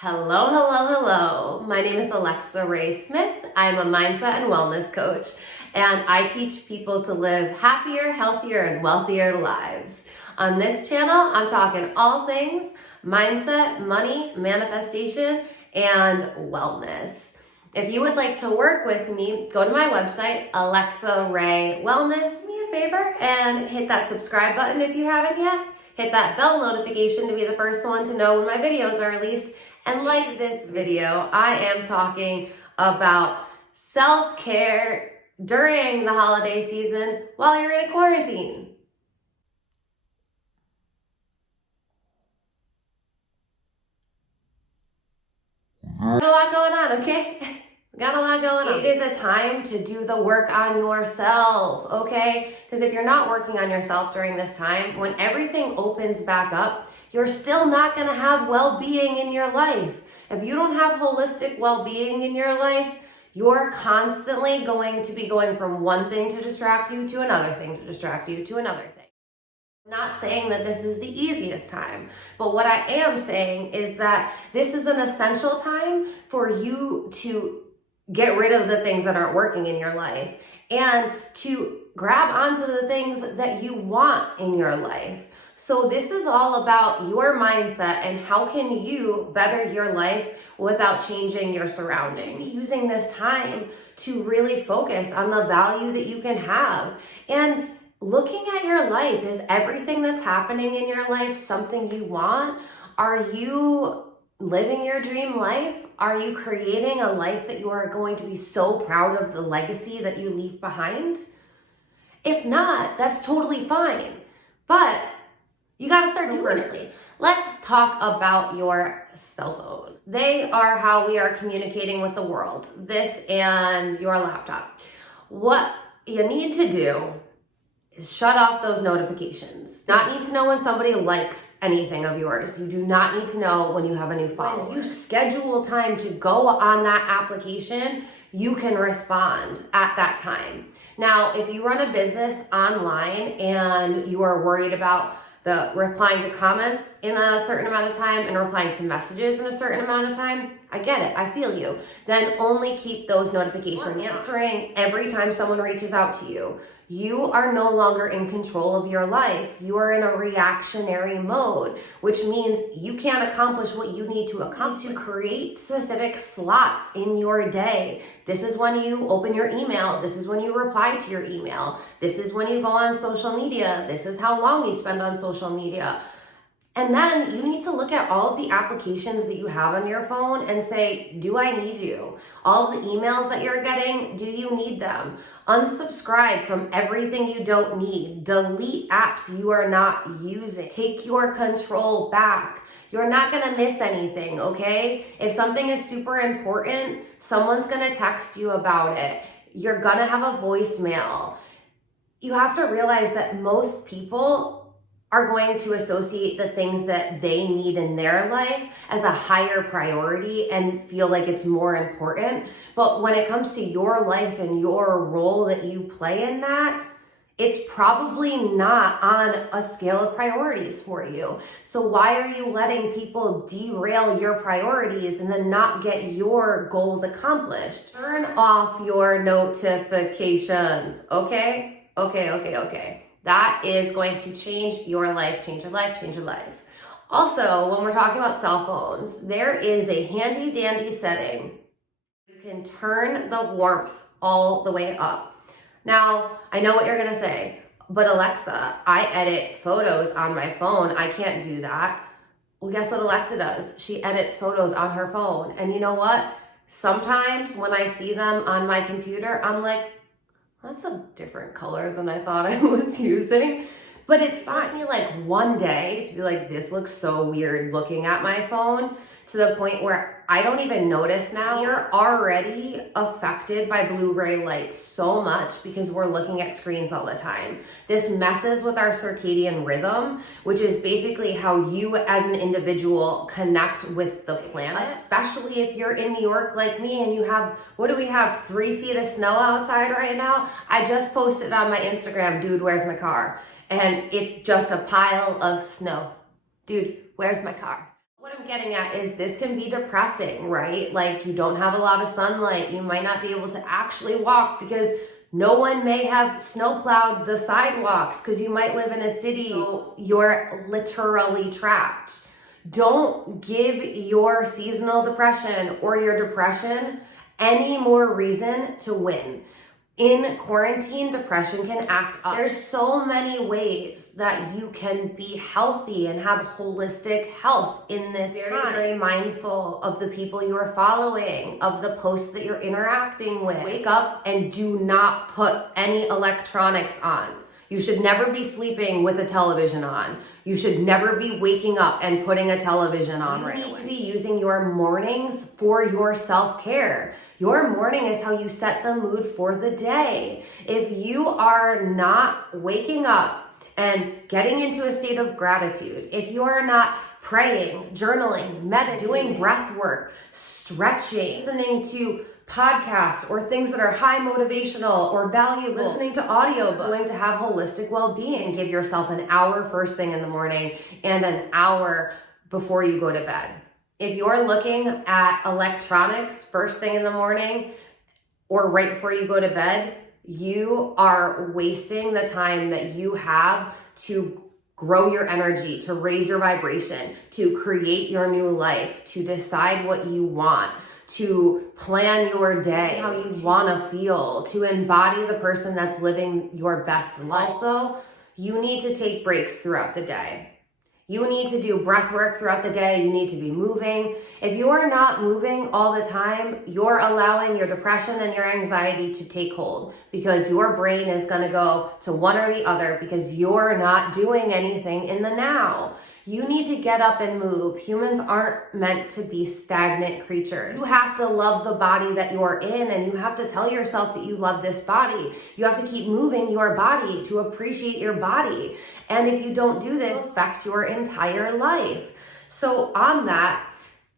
Hello, hello, hello. My name is Alexa Ray Smith. I'm a mindset and wellness coach, and I teach people to live happier, healthier, and wealthier lives. On this channel, I'm talking all things mindset, money, manifestation, and wellness. If you would like to work with me, go to my website, Alexa Ray Wellness. Do me a favor and hit that subscribe button if you haven't yet. Hit that bell notification to be the first one to know when my videos are released. And like this video, I am talking about self-care during the holiday season while you're in a quarantine. Got a lot going on, okay? Got a lot going on. It is a time to do the work on yourself, okay? Because if you're not working on yourself during this time, when everything opens back up, you're still not gonna have well-being in your life. If you don't have holistic well-being in your life, you're constantly going to be going from one thing to distract you to another thing to distract you to another thing. I'm not saying that this is the easiest time, but what I am saying is that this is an essential time for you to get rid of the things that aren't working in your life and to grab onto the things that you want in your life. So this is all about your mindset and how can you better your life without changing your surroundings. Using this time to really focus on the value that you can have and looking at your life. Is everything that's happening in your life something you want? Are you living your dream life? Are you creating a life that you are going to be so proud of the legacy that you leave behind? If not, that's totally fine. But you got to start doing it. Let's talk about your cell phones. They are how we are communicating with the world. This and your laptop. What you need to do is shut off those notifications. Not need to know when somebody likes anything of yours. You do not need to know when you have a new follower. When you schedule time to go on that application, you can respond at that time. Now, if you run a business online and you are worried about the replying to comments in a certain amount of time and replying to messages in a certain amount of time, I get it, I feel you. Then only keep those notifications answering every time someone reaches out to you. You are no longer in control of your life. You are in a reactionary mode, which means you can't accomplish what you need to accomplish. To create specific slots in your day. This is when you open your email. This is when you reply to your email. This is when you go on social media. This is how long you spend on social media. And then you need to look at all of the applications that you have on your phone and say, do I need you? All of the emails that you're getting, do you need them? Unsubscribe from everything you don't need. Delete apps you are not using. Take your control back. You're not gonna miss anything, okay? If something is super important, someone's gonna text you about it. You're gonna have a voicemail. You have to realize that most people are going to associate the things that they need in their life as a higher priority and feel like it's more important. But when it comes to your life and your role that you play in that, it's probably not on a scale of priorities for you. So why are you letting people derail your priorities and then not get your goals accomplished? Turn off your notifications, okay? Okay. That is going to change your life, change your life, change your life. Also, when we're talking about cell phones, there is a handy dandy setting. You can turn the warmth all the way up. Now, I know what you're gonna say, but Alexa, I edit photos on my phone. I can't do that. Well, guess what Alexa does? She edits photos on her phone. And you know what? Sometimes when I see them on my computer, I'm like, that's a different color than I thought I was using. But it's took me like one day to be like, this looks so weird looking at my phone, to the point where I don't even notice now. You're already affected by blue-gray light so much because we're looking at screens all the time. This messes with our circadian rhythm, which is basically how you as an individual connect with the planet. Especially if you're in New York like me and you have, what do we have, 3 feet of snow outside right now? I just posted on my Instagram, dude, where's my car? And it's just a pile of snow. Dude, where's my car? What I'm getting at is this can be depressing, right? Like you don't have a lot of sunlight. You might not be able to actually walk because no one may have snowplowed the sidewalks because you might live in a city. So you're literally trapped. Don't give your seasonal depression or your depression any more reason to win. In quarantine, depression can act up. There's so many ways that you can be healthy and have holistic health in this time. Very mindful of the people you are following, of the posts that you're interacting with. Wake up and do not put any electronics on. You should never be sleeping with a television on. You should never be waking up and putting a television on right away. You need to be using your mornings for your self-care. Your morning is how you set the mood for the day. If you are not waking up and getting into a state of gratitude, if you are not praying, journaling, meditating, doing breath work, stretching, listening to podcasts or things that are high motivational or valuable, listening to audiobooks, going to have holistic well-being. Give yourself an hour first thing in the morning and an hour before you go to bed. If you're looking at electronics first thing in the morning or right before you go to bed, you are wasting the time that you have to grow your energy, to raise your vibration, to create your new life, to decide what you want, to plan your day, how you want to feel, to embody the person that's living your best life. Also, you need to take breaks throughout the day. You need to do breath work throughout the day. You need to be moving. If you're not moving all the time, you're allowing your depression and your anxiety to take hold because your brain is going to go to one or the other because you're not doing anything in the now. You need to get up and move. Humans aren't meant to be stagnant creatures. You have to love the body that you're in, and you have to tell yourself that you love this body. You have to keep moving your body to appreciate your body. And if you don't do this, affect your entire life. So on that,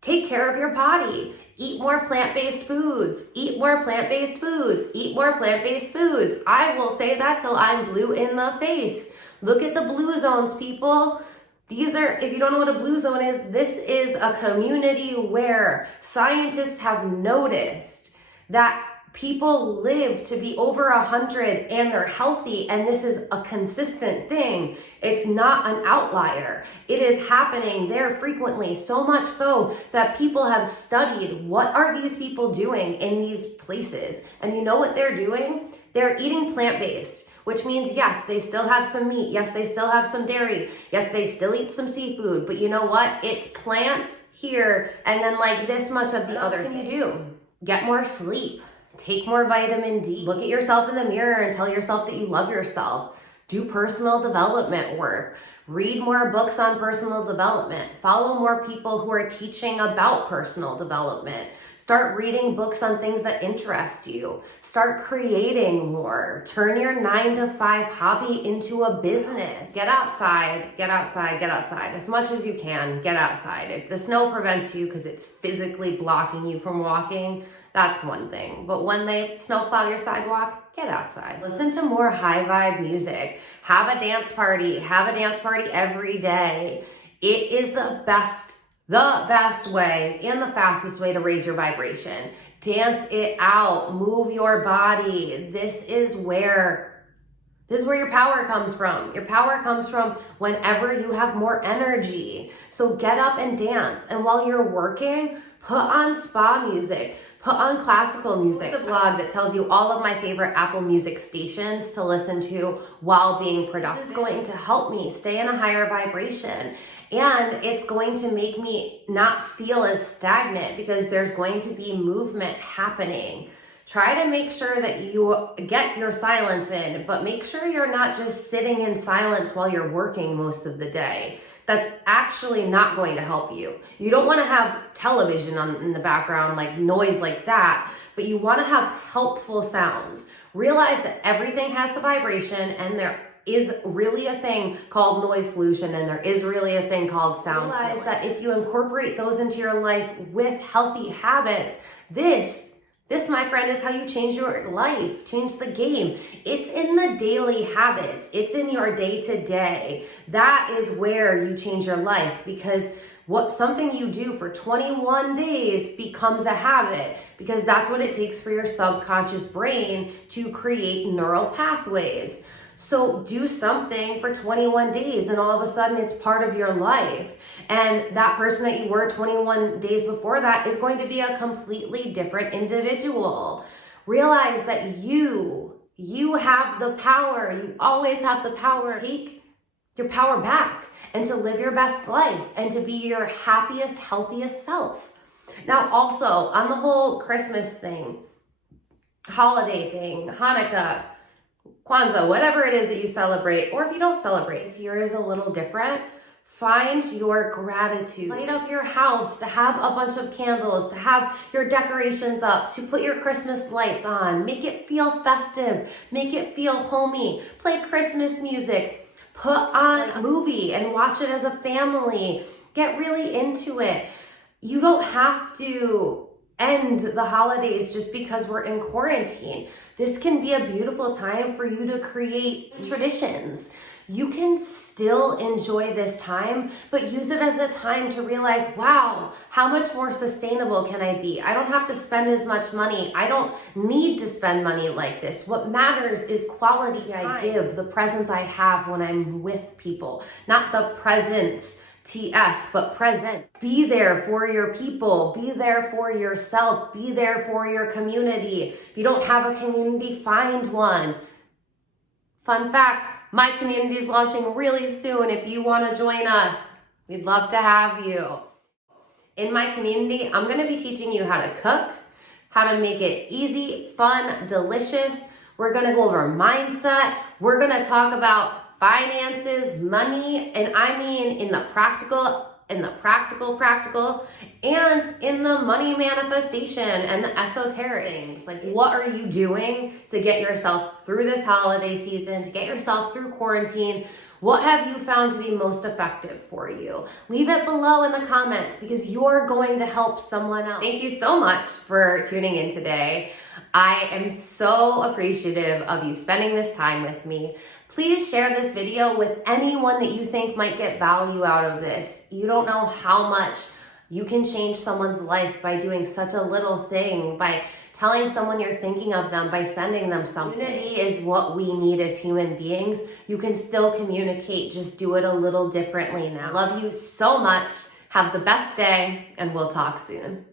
take care of your body. Eat more plant-based foods. Eat more plant-based foods. Eat more plant-based foods. I will say that till I'm blue in the face. Look at the blue zones, people. These are, if you don't know what a blue zone is, this is a community where scientists have noticed that people live to be over 100 and they're healthy, and this is a consistent thing. It's not an outlier. It is happening there frequently, so much so that people have studied what are these people doing in these places. And you know what they're doing? They're eating plant-based, which means yes, they still have some meat. Yes, they still have some dairy. Yes, they still eat some seafood. But you know what? It's plants here and then like this much of the other thing. What can you do? Get more sleep. Take more vitamin D. Look at yourself in the mirror and tell yourself that you love yourself. Do personal development work. Read more books on personal development. Follow more people who are teaching about personal development. Start reading books on things that interest you. Start creating more. Turn your 9-to-5 hobby into a business. Get outside, get outside, get outside. As much as you can, get outside. If the snow prevents you because it's physically blocking you from walking, that's one thing. But when they snowplow your sidewalk, get outside. Listen to more high vibe music. Have a dance party. Have a dance party every day. It is the best way and the fastest way to raise your vibration. Dance it out. Move your body. This is where your power comes from. Your power comes from whenever you have more energy. So get up and dance. And while you're working, put on spa music. Put on classical music. It's a blog that tells you all of my favorite Apple Music stations to listen to while being productive. This is going to help me stay in a higher vibration. And it's going to make me not feel as stagnant because there's going to be movement happening. Try to make sure that you get your silence in, but make sure you're not just sitting in silence while you're working most of the day. That's actually not going to help you. You don't want to have television on in the background, like noise like that, but you want to have helpful sounds. Realize that everything has a vibration, and there is really a thing called noise pollution, and there is really a thing called sound. Realize that if you incorporate those into your life with healthy habits, this, my friend, is how you change your life, change the game. It's in the daily habits. It's in your day-to-day. That is where you change your life, because What something you do for 21 days becomes a habit, because that's what it takes for your subconscious brain to create neural pathways. So do something for 21 days and all of a sudden it's part of your life. And that person that you were 21 days before that is going to be a completely different individual. Realize that you have the power. You always have the power to take your power back and to live your best life and to be your happiest, healthiest self. Now, also on the whole Christmas thing, holiday thing, Hanukkah, Kwanzaa, whatever it is that you celebrate, or if you don't celebrate, this year is a little different. Find your gratitude. Light up your house, to have a bunch of candles, to have your decorations up, to put your Christmas lights on. Make it feel festive. Make it feel homey. Play Christmas music. Put on a movie and watch it as a family. Get really into it. You don't have to end the holidays just because we're in quarantine. This can be a beautiful time for you to create traditions. You can still enjoy this time, but use it as a time to realize, wow, how much more sustainable can I be? I don't have to spend as much money. I don't need to spend money like this. What matters is quality I give, the presence I have when I'm with people, not the presents, TS, but present. Be there for your people. Be there for yourself. Be there for your community. If you don't have a community, find one. Fun fact, my community is launching really soon. If you want to join us, we'd love to have you. In my community, I'm going to be teaching you how to cook, how to make it easy, fun, delicious. We're going to go over mindset. We're going to talk about finances, money, and I mean in the practical, and in the money manifestation and the esoteric things. Like, what are you doing to get yourself through this holiday season, to get yourself through quarantine? What have you found to be most effective for you? Leave it below in the comments, because you're going to help someone else. Thank you so much for tuning in today. I am so appreciative of you spending this time with me. Please share this video with anyone that you think might get value out of this. You don't know how much you can change someone's life by doing such a little thing, by telling someone you're thinking of them, by sending them something. Community is what we need as human beings. You can still communicate, just do it a little differently now. Love you so much. Have the best day, and we'll talk soon.